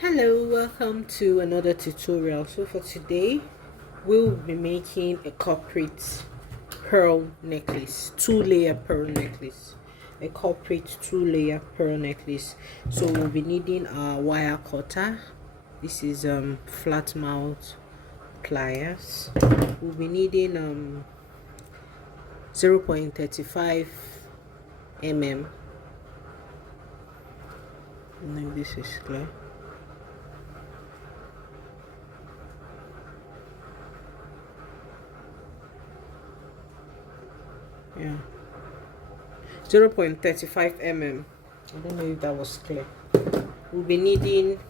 Hello, welcome to another tutorial. So for today we'll be making a corporate pearl necklace, two-layer pearl necklace, a corporate two-layer pearl necklace. So we'll be needing a wire cutter. This is flat mouth pliers. We'll be needing 0.35 mm. No, this is clear. Yeah, 0.35 mm. I don't know if that was clear. We'll be needing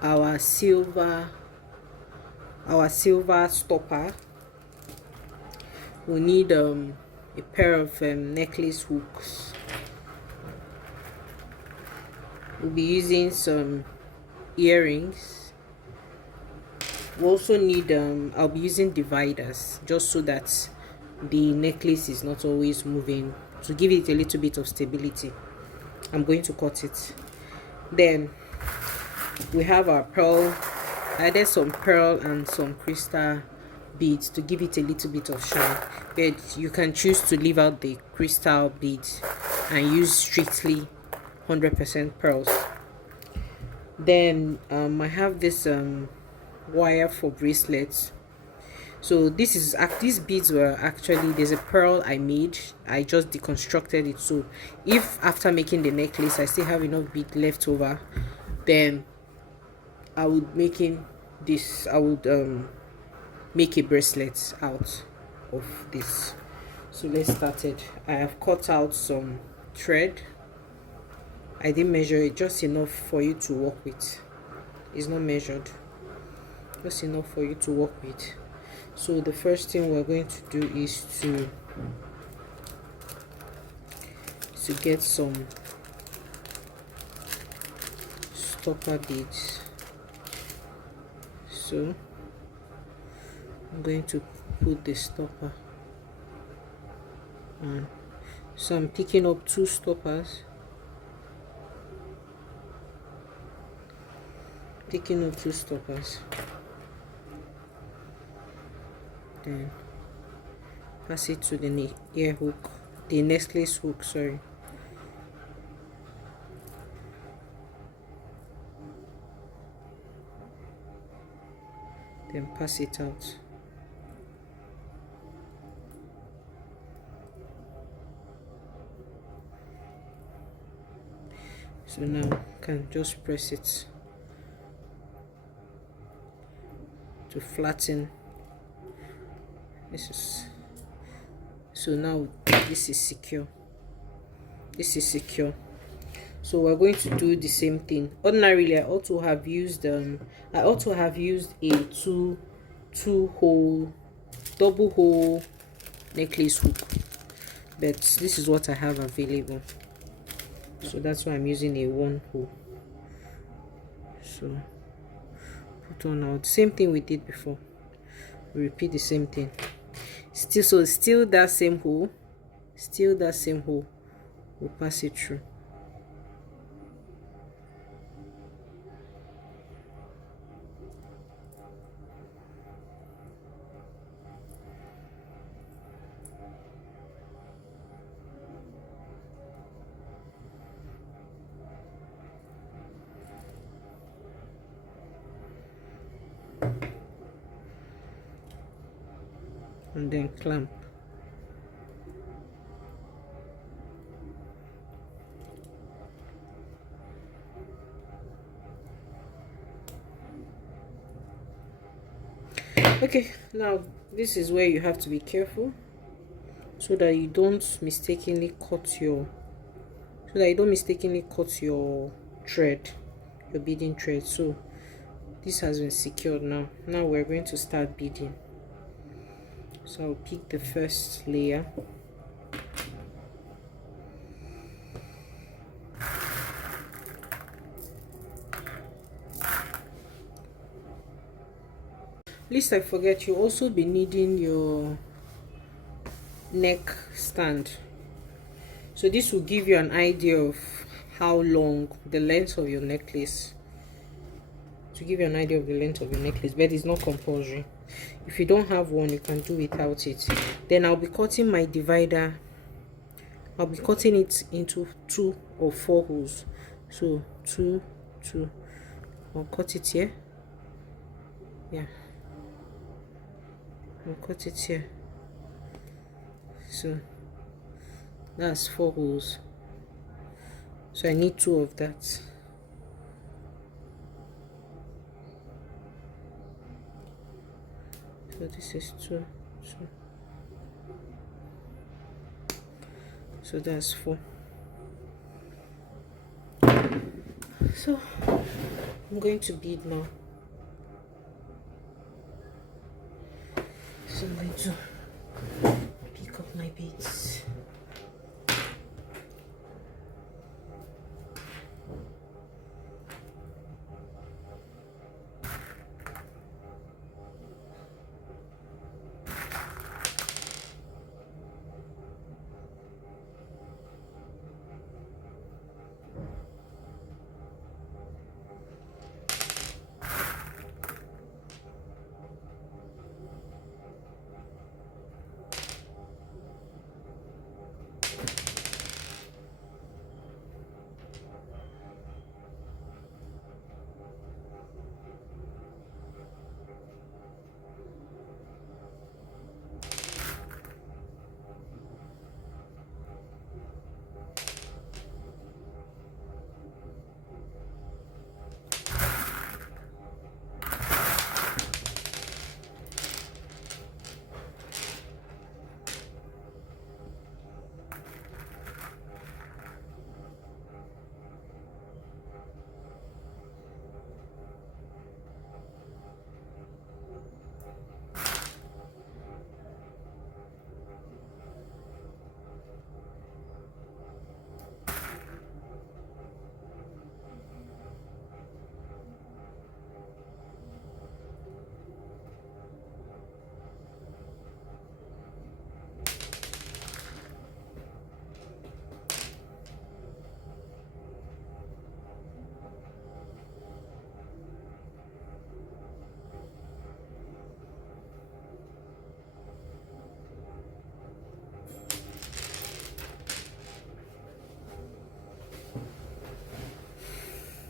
our silver stopper. We'll need a pair of necklace hooks. We'll be using some earrings. We also need I'll be using dividers just so that the necklace is not always moving, to give it a little bit of stability. I'm going to cut it. Then we have our pearl. I added some pearl and some crystal beads to give it a little bit of shine, but you can choose to leave out the crystal beads and use strictly 100% pearls. Then I have this wire for bracelets. So these beads were actually, there's a pearl I made, I just deconstructed it. So if after making the necklace I still have enough bead left over, then I would make a bracelet out of this. So let's start it. I have cut out some thread. I didn't measure it, just enough for you to work with. It's not measured, just enough for you to work with. So the first thing we're going to do is to get some stopper beads. So I'm going to put the stopper on. So I'm picking up two stoppers, then pass it to the ear hook, the necklace hook, sorry. Then pass it out. So now you can just press it to flatten. So now this is secure. So we're going to do the same thing. Ordinarily I also have used a double hole necklace hook, but this is what I have available, so that's why I'm using a one hole. So put on out, same thing we did before, we repeat the same thing. Still that same hole, we'll pass it through. And then clamp. Okay, now this is where you have to be careful so that you don't mistakenly cut your thread, your beading thread. So this has been secured. Now we're going to start beading. So I'll pick the first layer. Least I forget, you also be needing your neck stand. So this will give you an idea of how long, the length of your necklace. to give you an idea of the length of your necklace, but it's not compulsory. If you don't have one, you can do without it. Then I'll be cutting my divider. I'll be cutting it into 2 or 4 holes. So 2, 2. I'll cut it here. Yeah. I'll cut it here. So that's 4 holes. So I need 2 of that. So this is 2, 2. So that's 4. So I'm going to bead now. So I'm going to pick up my beads.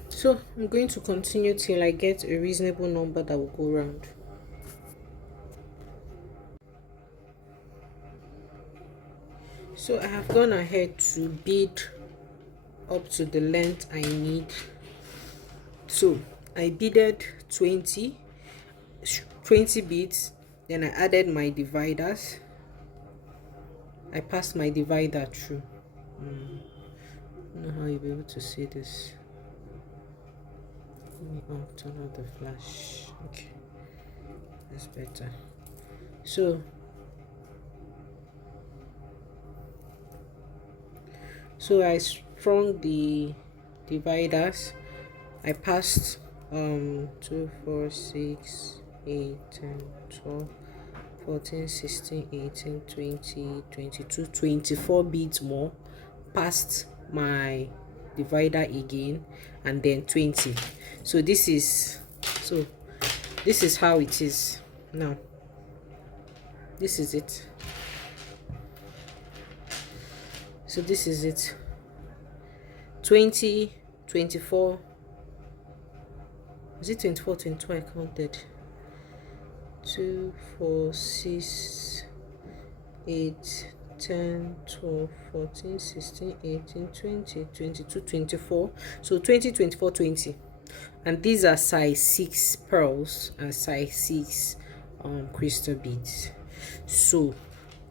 So I'm going to continue till I get a reasonable number that will go round. So I have gone ahead to bead up to the length I need. So I beaded 20 beads, then I added my dividers. I passed my divider through. I don't know how you'll be able to see this. Let me turn on the flash. Okay, that's better. So I strung the dividers. I passed 2, 4, 6, 8, 10, 12, 14, 16, 18, 20, 22, 24 beads more, past my divider again, and then 20. So this is how it is now. This is it. So this is it. 20, 24. Is it 24, 22? I counted. 2, 4, 6, 8, 10, 12, 14, 16, 18, 20, 22, 24. So 20, 24, 20. And these are size 6 pearls and size 6 crystal beads. So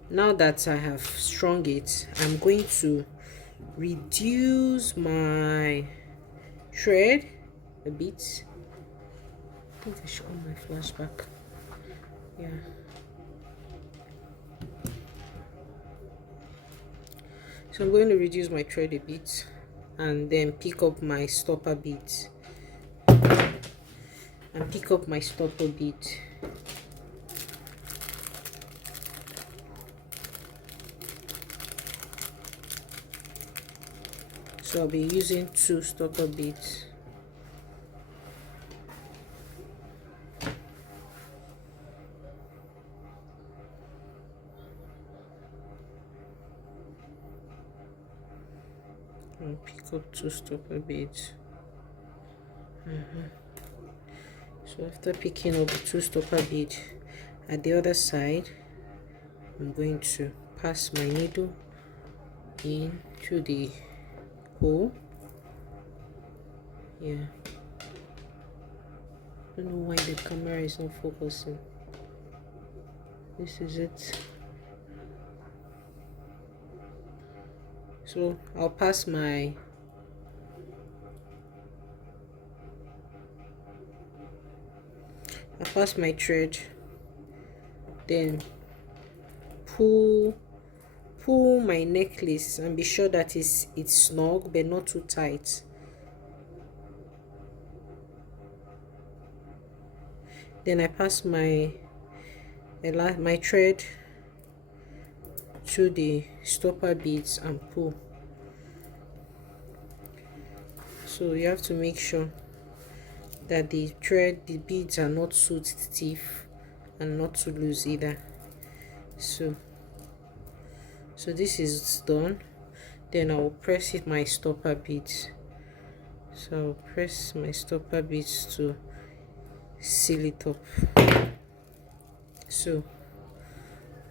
now that I have strung it, I'm going to reduce my thread a bit. I think I should on my flashback. Yeah. So I'm going to reduce my thread a bit and then pick up my stopper beads. So I'll be using 2 stopper beads. and pick up 2 stopper beads. So after picking up the 2 stopper bead at the other side, I'm going to pass my needle in through the hole. Yeah, I don't know why the camera is not focusing. This is it. So I'll pass my thread, then pull my necklace and be sure that it's snug but not too tight. Then I pass my thread through the stopper beads and pull. So you have to make sure that the beads are not too stiff and not too loose either. So this is done. Then I will press my stopper beads. So I'll press my stopper beads to seal it up. So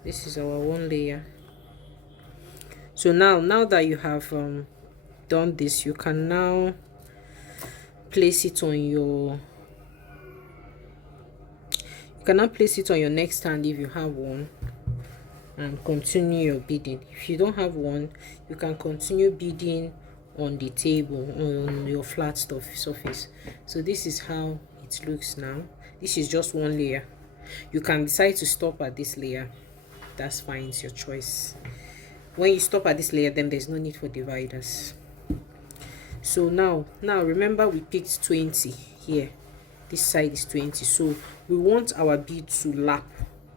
this is our one layer. So now that you have done this, you can now place it on your next stand if you have one, and continue your beading. If you don't have one, you can continue beading on the table, on your flat surface. So this is how it looks now. This is just one layer. You can decide to stop at this layer, that's fine, it's your choice. When you stop at this layer, then there's no need for dividers. So now remember we picked 20 here. This side is 20, so we want our bead to lap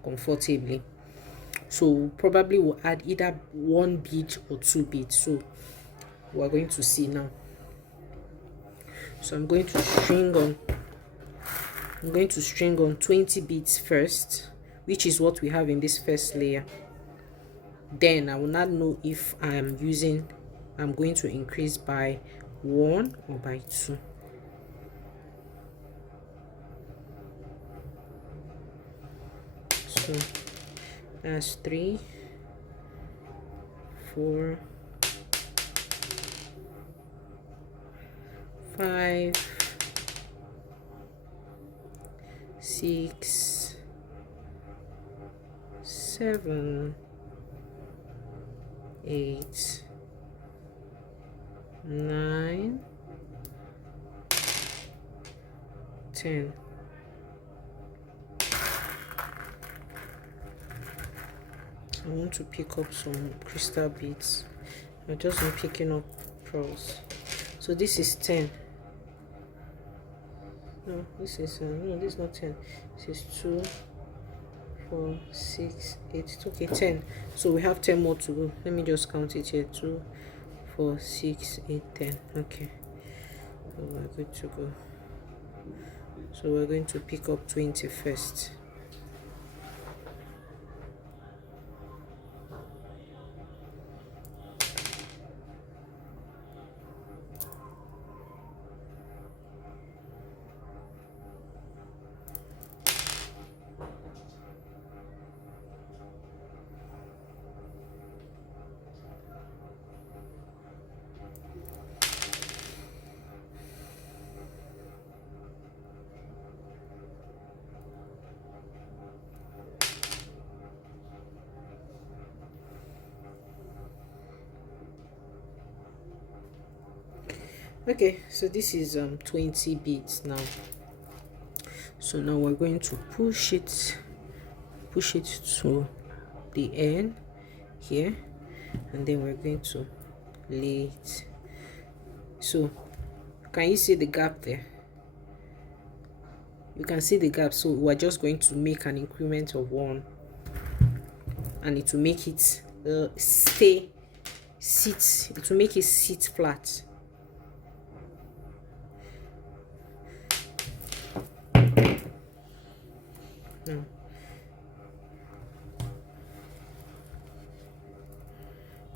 comfortably. So probably we'll add either 1 bead or 2 beads. So we're going to see now. So I'm going to string on 20 beads first, which is what we have in this first layer. Then I will not know if I'm going to increase by 1 or by 2. So that's 3, 4, 5, 6, 7, 8, 9, 10. I want to pick up some crystal beads. I'm just been picking up pearls. So this is 10. No, this is this is not 10. This is 2, 4, 6, 8. Okay, 10. So we have 10 more to go. Let me just count it here. 2, 4, 6, 8, 10. Okay, so we're good to go. So we're going to pick up 20 first. Okay, so this is 20 beads now. So now we're going to push it to the end here, and then we're going to lay it. So can you see the gap there? You can see the gap. So we're just going to make an increment of 1, and it will make it sit flat. Now,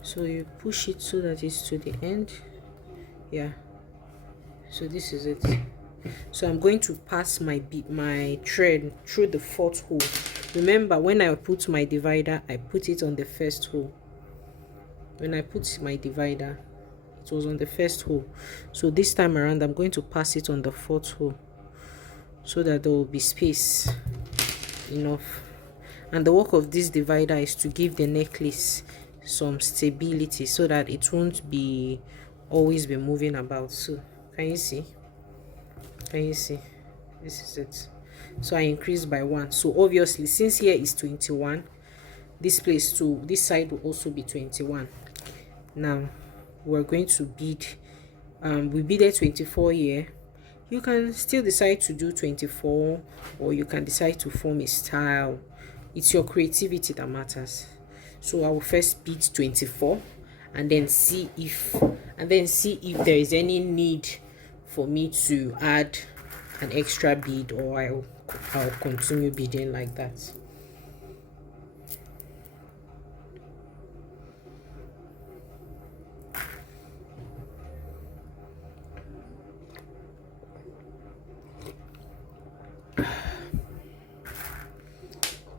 so you push it so that it's to the end. Yeah, so this is it. So I'm going to pass my thread through the 4th hole. Remember, when I put my divider, I put it on the 1st hole. When I put my divider, it was on the 1st hole. So this time around, I'm going to pass it on the 4th hole, so that there will be space enough. And the work of this divider is to give the necklace some stability, so that it won't be always be moving about. So can you see? Can you see? This is it. So I increased by 1. So obviously, since here is 21, this place too, this side will also be 21. Now we're going to bead. We beaded 24 here. You can still decide to do 24, or you can decide to form a style. It's your creativity that matters. So I will first bead 24, and then see if there is any need for me to add an extra bead, or I'll continue beading like that.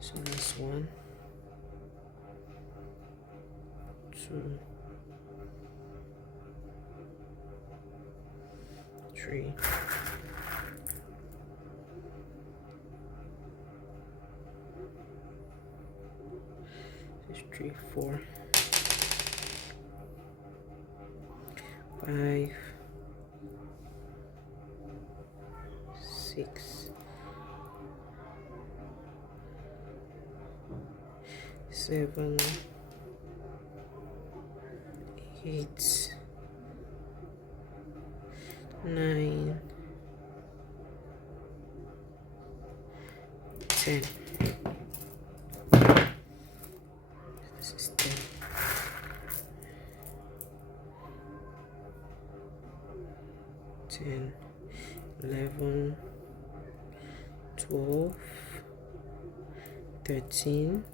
So that's 1, 2, 3, 4, 5, 6, 7, 8, 9, 10. This is 10. 10, 11, 12, 13,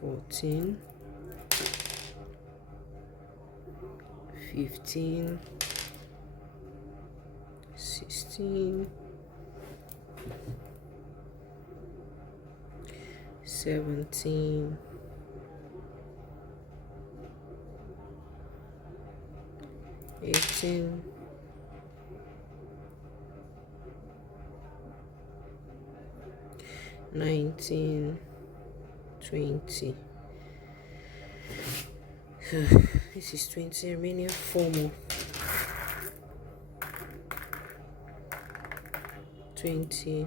14, 15, 16, 17, 18, 19, 20. This is 20, remaining 4 more. 20,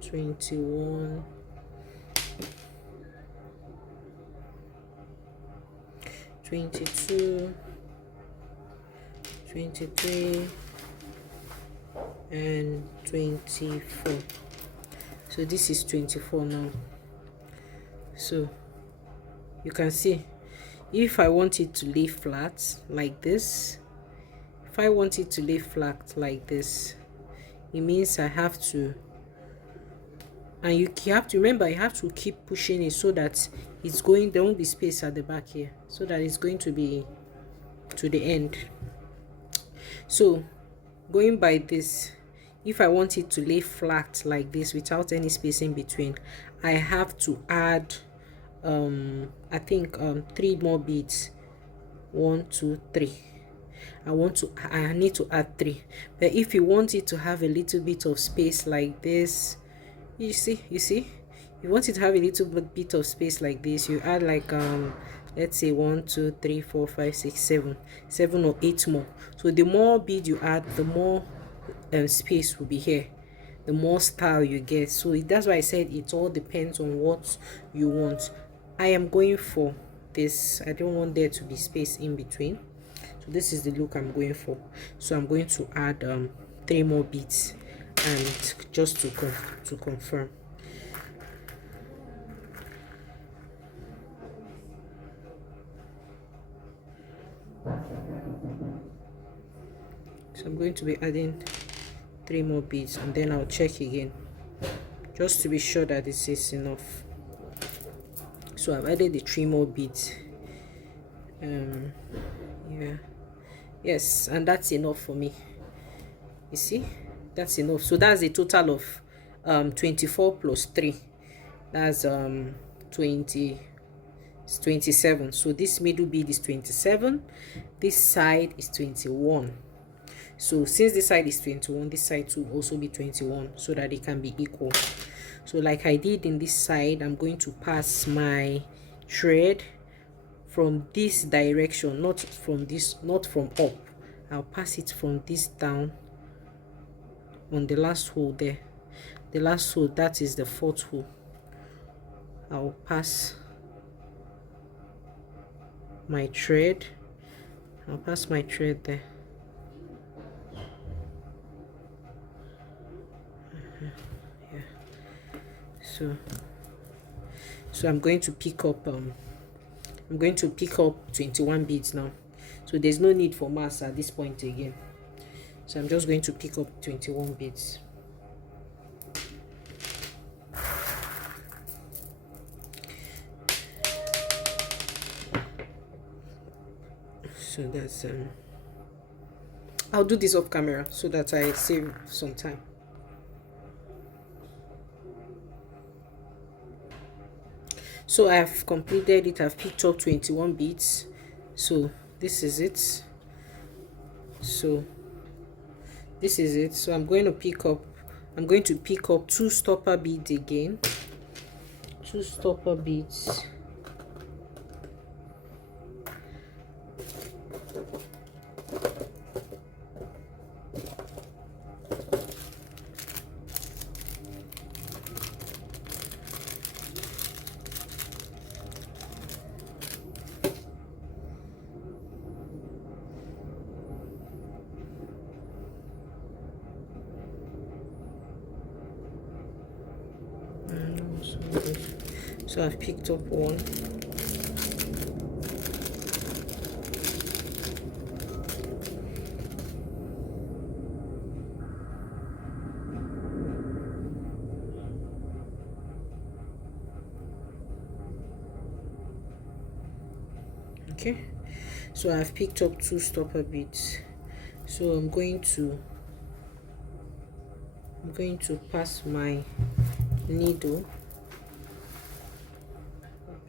21, 22, 23, and 24. So this is 24 now. So you can see, if I want it to lay flat like this, it means I have to, and you have to remember, you have to keep pushing it so that it's going, there won't be space at the back here, so that it's going to be to the end. So going by this, if I want it to lay flat like this without any space in between, I have to add I think 3 more beads. 1, 2, 3. I need to add 3. But if you want it to have a little bit of space like this, you see, you want it to have a little bit of space like this, you add like let's say 1, 2, 3, 4, 5, 6, 7 or 8 more. So the more bead you add, the more space will be here, the more style you get. So that's why I said it all depends on what you want. I am going for this. I don't want there to be space in between, so this is the look I'm going for. So I'm going to add 3 more beads, and just to confirm. So I'm going to be adding 3 more beads, and then I'll check again just to be sure that this is enough. So I've added the 3 more beads. Yeah, yes, and that's enough for me. You see, that's enough. So that's a total of 24 plus 3. That's 20. It's 27. So this middle bead is 27, this side is 21. So since this side is 21, this side will also be 21, so that it can be equal. So like I did in this side, I'm going to pass my thread from this direction, not from up. I'll pass it from this down on the last hole there. The last hole, that is the 4th hole. I'll pass my thread. I'll pass my thread there. Yeah. So I'm going to pick up 21 beads now. So there's no need for mass at this point again. So I'm just going to pick up 21 beads. So that's I'll do this off camera so that I save some time. So I've completed it. I've picked up 21 beads. So this is it. So this is it. So I'm going to pick up 2 stopper beads again. 2 stopper beads. So I've picked up one. Okay, so I've picked up 2 stopper beads. So I'm going to pass my needle,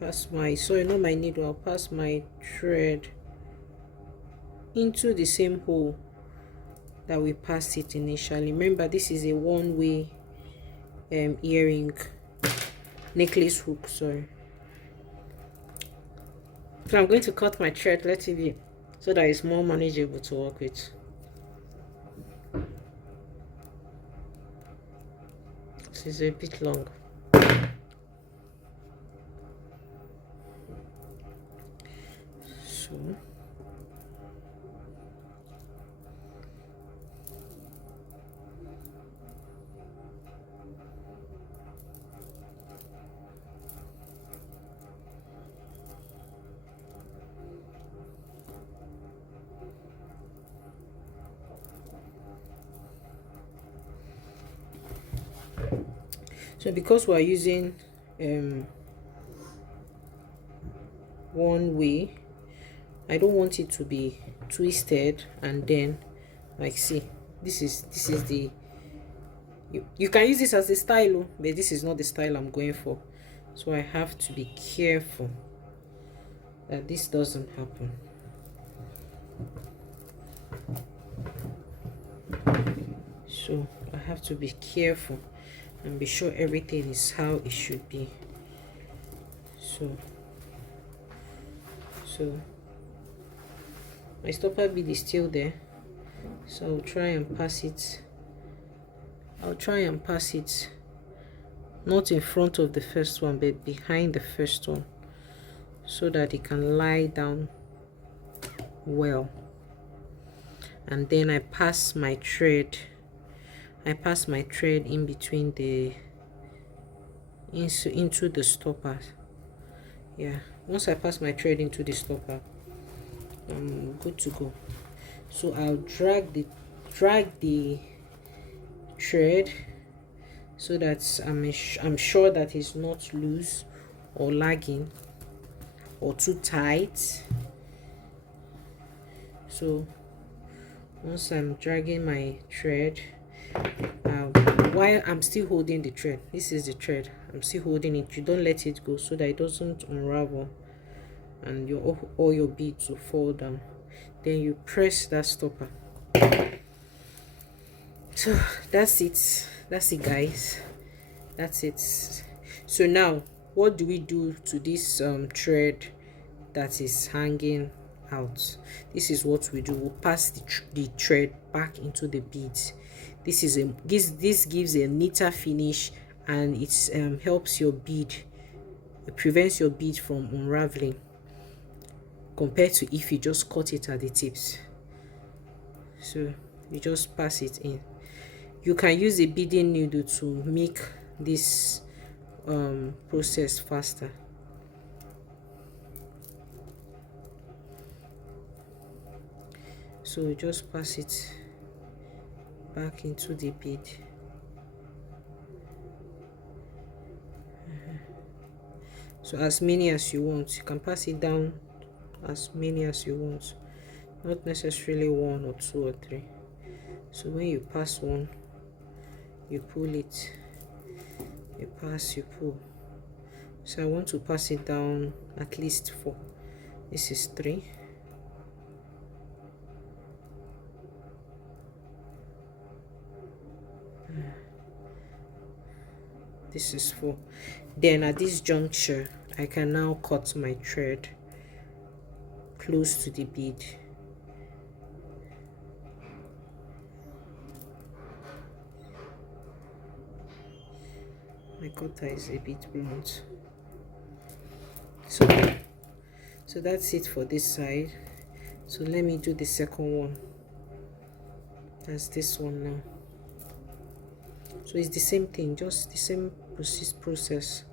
I'll pass my thread into the same hole that we passed it initially. Remember, this is a one-way earring necklace hook. Sorry. So I'm going to cut my thread, let it be, so that it's more manageable to work with. This is a bit long. So because we're using one way, I don't want it to be twisted, and then, like, see, this is the you can use this as a style, but this is not the style I'm going for. So I have to be careful that this doesn't happen. So I have to be careful and be sure everything is how it should be. So my stopper bead is still there, so I'll try and pass it. Not in front of the first one, but behind the first one, so that it can lie down well. And then I pass my thread in between into the stopper. Yeah, once I pass my thread into the stopper, I'm good to go. So I'll drag the thread so that I'm sure that it's not loose or lagging. or too tight. So once I'm dragging my thread, while I'm still holding the thread, this is the thread, I'm still holding it, you don't let it go so that it doesn't unravel and all your beads will fall down. Then you press that stopper. So that's it guys, that's it. So now what do we do to this thread that is hanging out? This is what we do. We'll pass the thread back into the beads. This gives a neater finish, and it helps your bead, it prevents your bead from unraveling compared to if you just cut it at the tips. So you just pass it in. You can use a beading needle to make this process faster. So just pass it back into the bead. So as many as you want, you can pass it down as many as you want, not necessarily 1 or 2 or 3. So when you pass one, you pull it, you pass, you pull. So I want to pass it down at least 4. This is 3. This is 4. Then at this juncture, I can now cut my thread close to the bead. My cutter is a bit blunt. So that's it for this side. So let me do the second one. That's this one now. So it's the same thing, just the same process.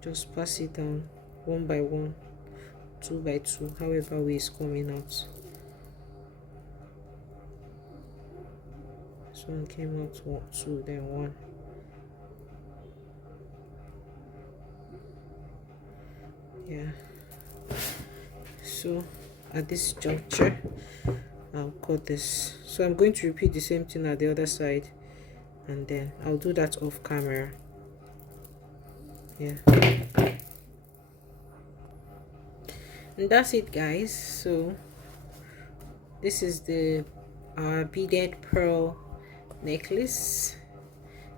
Just pass it down 1 by 1, 2 by 2, however way it's coming out. This one came out 2, then 1. Yeah. So at this juncture, I'll cut this. So I'm going to repeat the same thing at the other side, and then I'll do that off camera. Yeah. And that's it guys. So this is the beaded pearl necklace.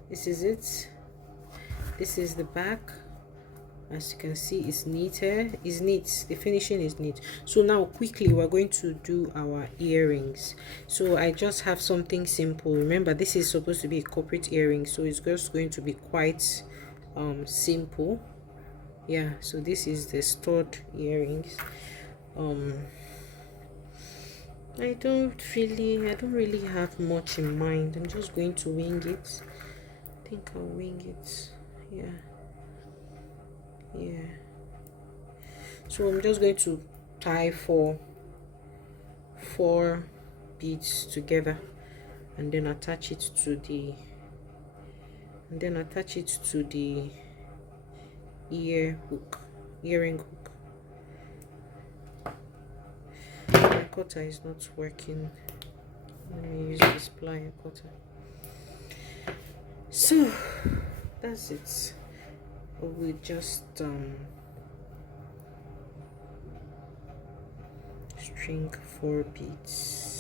This is it. This is the back. As you can see, it's neater, it's neat, the finishing is neat. So now quickly we're going to do our earrings. So I just have something simple. Remember, this is supposed to be a corporate earring, so it's just going to be quite simple. Yeah, so this is the stud earrings. I don't really have much in mind. I'm just going to wing it. I think I'll wing it. Yeah, so I'm just going to tie four beads together, and then attach it to the earring hook. My cutter is not working. Let me use this plier cutter. So that's it. We'll just string 4 beads.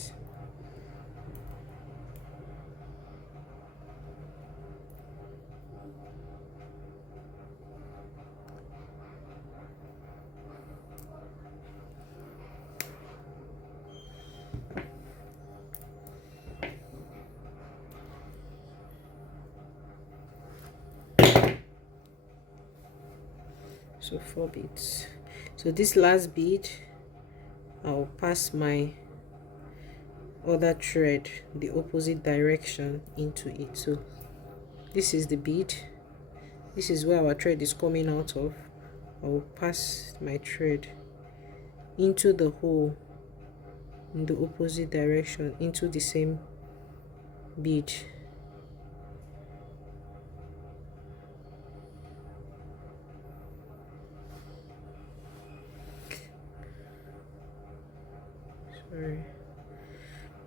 So 4 beads. So this last bead, I'll pass my other thread the opposite direction into it. So this is the bead, this is where our thread is coming out of. I'll pass my thread into the hole in the opposite direction into the same bead.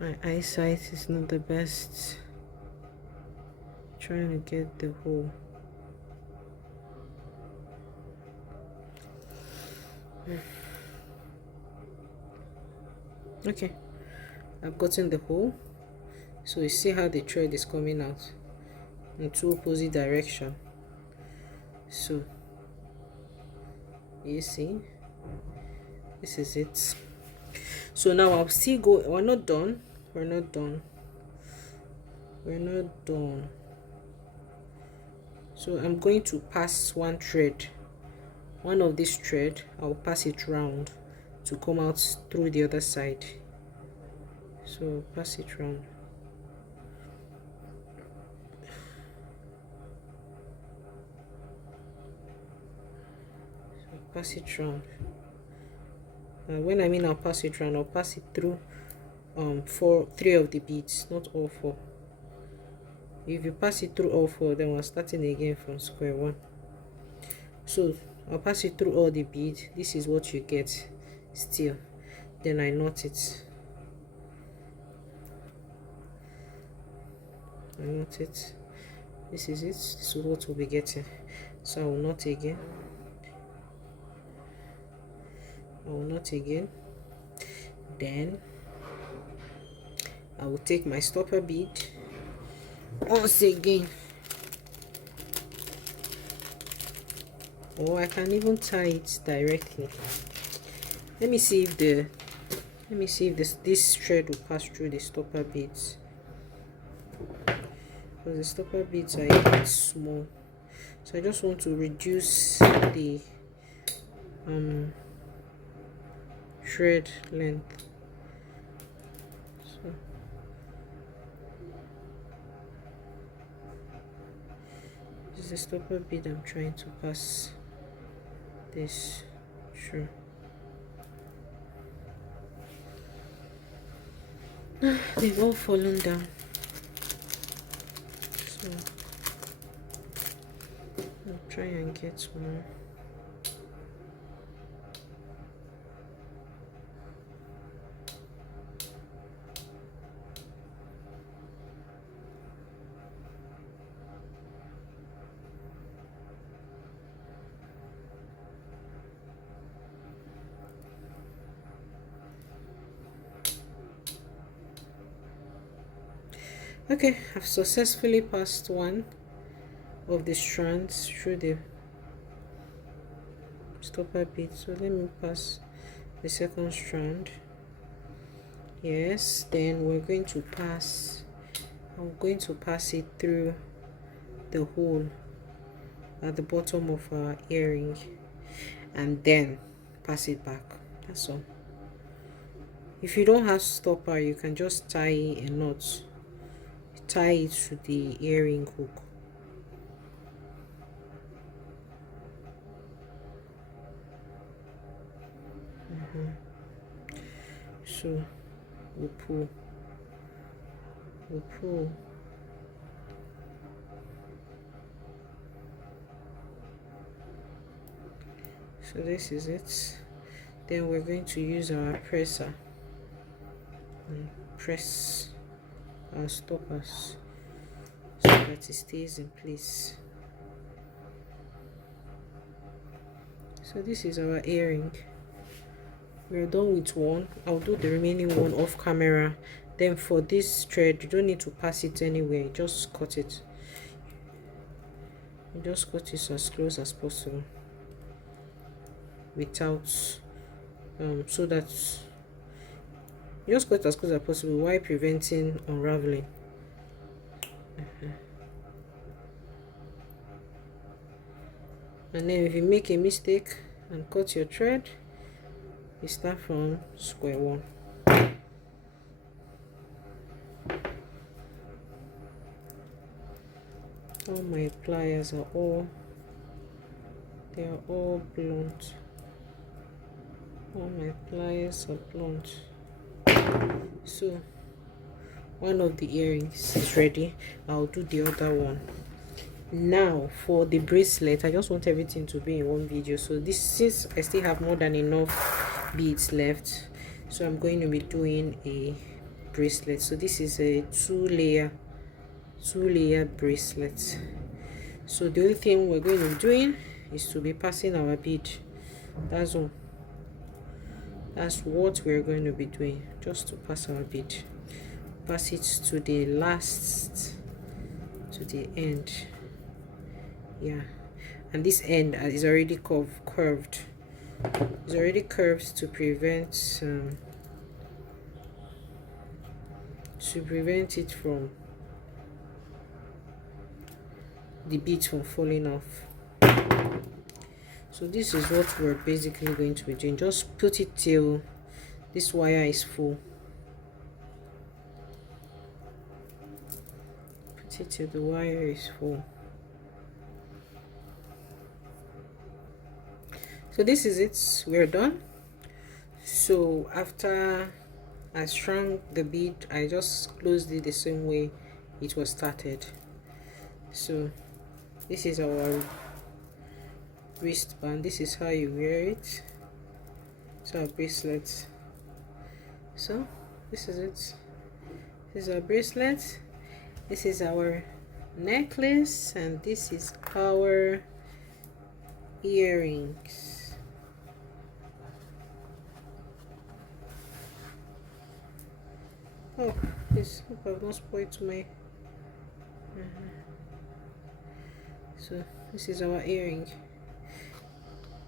My eyesight is not the best. Trying to get the hole. Okay, I've gotten the hole. So you see how the thread is coming out in two opposite direction. So you see, this is it. So now I'll still go. We're not done. We're not done. We're not done. So I'm going to pass one thread. One of this thread, I'll pass it round to come out through the other side. So pass it round. So pass it round. When I mean I'll pass it round, I'll pass it through three of the beads, not all four. If you pass it through all four, then we're starting again from square one. So I'll pass it through all the beads. This is what you get still. Then I knot it. I knot it. This is it. This is what we'll be getting. So I will knot again. I will knot again. Then I will take my stopper bead once again, or I can even tie it directly. Let me see if this thread will pass through the stopper beads, because the stopper beads are a bit small. So I just want to reduce the thread length. So this is the stopper bead I'm trying to pass this through. They've all fallen down. So I'll try and get more. Okay, I've successfully passed one of the strands through the stopper bead. So let me pass the second strand. Yes, then we're going to pass, I'm going to pass it through the hole at the bottom of our earring and then pass it back. That's all. If you don't have stopper, you can just tie a knot. Tie it to the earring hook. So we'll pull. So this is it. Then we're going to use our presser and press our stoppers so that it stays in place. So this is our earring. We're done with one. I'll do the remaining one off camera. Then for this thread, you don't need to pass it anywhere, just cut it. You just cut it as close as possible without so that you just cut it as close as possible while preventing unraveling. And then if you make a mistake and cut your thread, you start from square one. All my pliers are all blunt. All my pliers are blunt. So one of the earrings is ready. I'll do the other one. Now for the bracelet, I just want everything to be in one video. So this, since I still have more than enough beads left, so I'm going to be doing a bracelet. So this is a two layer bracelet. So the only thing we're going to be doing is to be passing our bead. That's all. That's what we're going to be doing, just to pass our bead. Pass it to the last, to the end. Yeah, and this end is already curved. It's already curved to prevent it from the bead from falling off. So this is what we're basically going to be doing. Just put it till this wire is full. Put it till the wire is full. So this is it, we're done. So after I shrunk the bead, I just closed it the same way it was started. So this is our wristband. This is how you wear it. It's our bracelet. So this is it. This is our bracelet. This is our necklace, and this is our earrings. Oh, this, hope I've not spoiled my so this is our earring.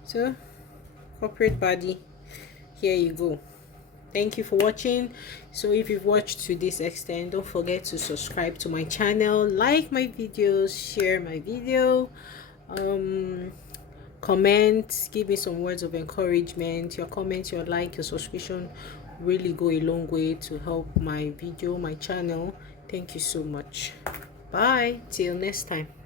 So corporate body, here you go. Thank you for watching. So if you've watched to this extent, don't forget to subscribe to my channel, like my videos, share my video, comment, give me some words of encouragement. Your comment, your like, your subscription really go a long way to help my video, my channel. Thank you so much. Bye till next time.